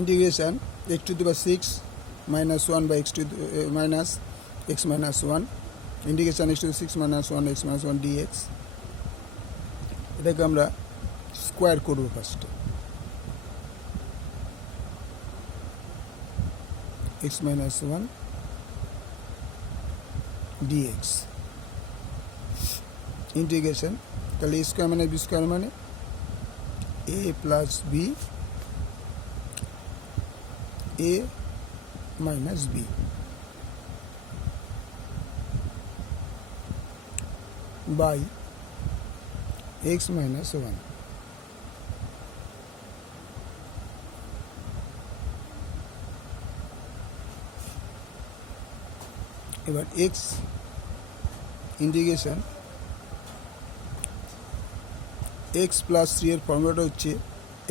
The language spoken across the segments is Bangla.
integration x to the power 6 minus 1 by x to the, minus x minus 1 integration x to the 6 minus 1 x minus 1 dx এটাকে আমরা স্কোয়ার করব ফার্স্টে x minus 1 dx ইন্টিগ্রেশন তাহলে a স্কোয়ার মানে b স্কোয়ার মানে a plus b a minus b by x minus 1 এবার x ইন্টিগ্রেশন x প্লাস 3 এর ফর্মুলাটা হচ্ছে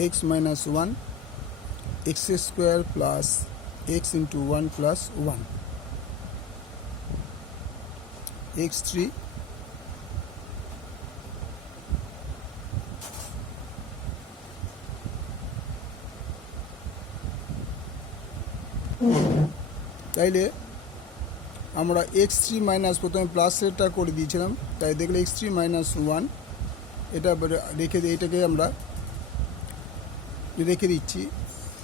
x minus 1 x square plus x into 1 plus 1 x3 তাইলে আমরা x3 মাইনাস প্রথমে প্লাসেরটা করে দিয়েছিলাম তাই দেখলে x3 মাইনাস 1 এটা রেখে এটাকে আমরা রেখে দিচ্ছি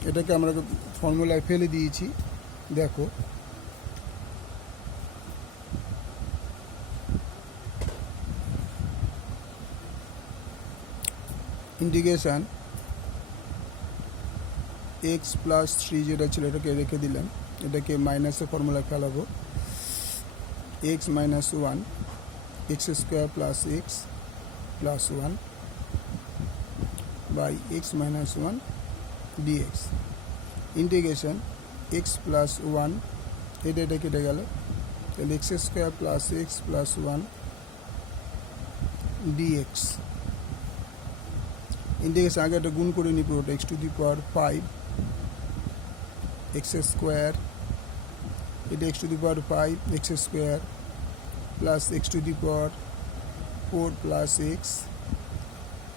এটাকে আমরা ফর্মুলায় ফেলে দিয়েছি দেখো ইন্টিগ্রেশন x প্লাস 3 যেটা ছিল এটাকে রেখে দিলাম এটাকে মাইনাসের ফর্মুলায় ফেলাবো x minus 1 x square plus x plus 1 by x minus 1 dx integration x plus 1 এটা কেটে গেল তাহলে x square plus x plus 1 dx integration আগে একটা গুণ করে নিই পুরোটা x to the power 5 x square এটা x to the power 5 x square plus x to the power 4 plus x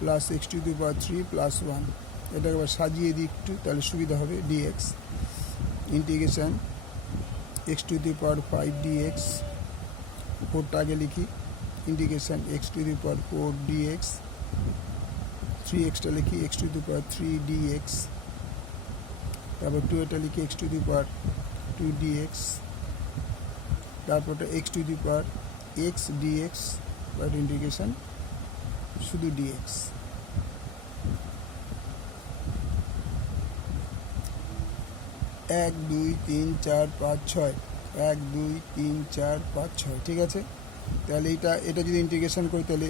plus x to the power 3 plus 1 এটাকে আবার সাজিয়ে দিই একটু তাহলে সুবিধা হবে dx integration x to the power 5 dx 4টা আগে লিখি integration x to the power 4 dx 3xটা লিখি x to the power 3 dx তারপর 2 এটা লিখি x to the power 2 dx তারপরটা x to the power x dx but integration শুধু dx 1 2 3 4 5 6 1 2 3 4 5 6 ঠিক আছে তাহলে এটা যদি ইন্টিগ্রেশন করি তাহলে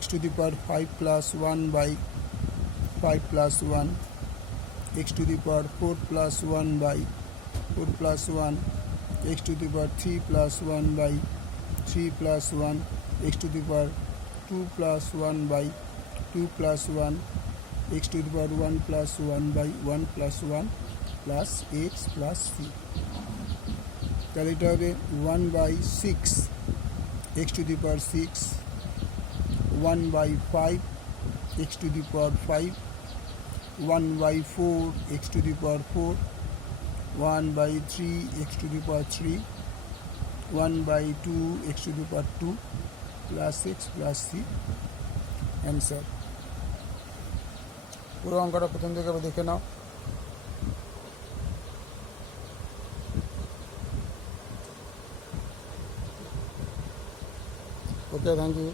x to the power 5 plus 1 by 5 plus 1 x to the power 4 plus 1 by 4 plus 1 x to the power 3 plus 1 by 3 plus 1 x to the power 2 plus 1 by 2 plus 1 x to the power 1 plus 1 by 1 plus 1 plus x plus c তাহলে এটা হবে 1 by 6 x to the power 6 1 by 5 x to the power 5 1 by 4 x to the power 4 1 by 3 x to the power 3 1 by 2 x to the power 2 plus x plus c answer পুরো অঙ্কটা প্রথম থেকে দেখে নাও ওকে থ্যাংক ইউ